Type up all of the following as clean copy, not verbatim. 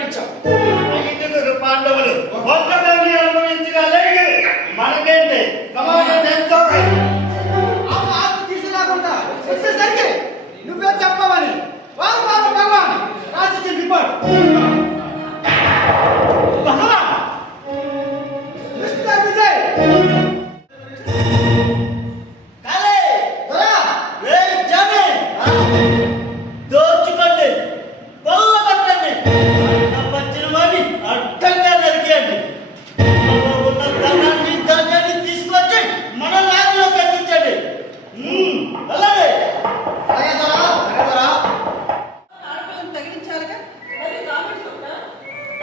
ప్రకటించాం. 5 పాండవులు ఒక్కదాన్ని అనుభవించగలిగి మనకేంటి తీసుకురాకుండా వచ్చేసరికి నువ్వే చెప్పవని వారు భగవాన్ రాసి చెప్పిపోడు. మిస్టర్ విజయ్ దోచుకోండి, పొల్లగొట్టండి, వచ్చిన వాడిని అడ్డంగా నరికేయండి. ఉన్న ధనాన్ని ధాన్యాన్ని తీసుకొచ్చి మన లాగలో కట్టించండి. అలాగే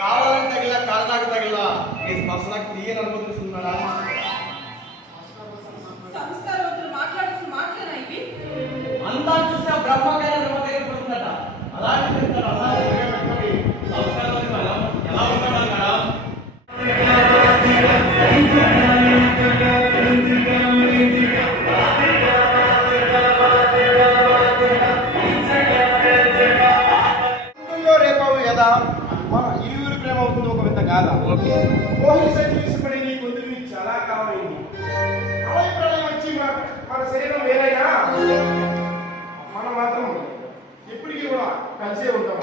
కావాలని తగిల కాళ్ళకు తగిల నీ స్పర్శలకు తీయని అనుభవిస్తున్నాడా? సంస్కారవంతులు మాట్లాడాల్సిన మాటలేనా ఇవి? అందాన్ని చూస్తే బ్రహ్మకైనా బ్రహ్మ దగ్గర పడుతుందట. అలాంటి చెప్తారు. అలా పెట్టుకొని సంస్కారవంతులు ఎలా ఉంటాడు కదా? రేపవు కదా మన ఇరువురి ప్రేమ అవుతుంది ఒక విధంగా కాదా? కోహ్లీ తీసుకుని నీ కొద్దిగా నీకు చాలా కావాలైంది. ప్రళయం వచ్చి మన శరీరం వేరైనా మనం మాత్రం ఎప్పటికీ కూడా కలిసే ఉంటాం.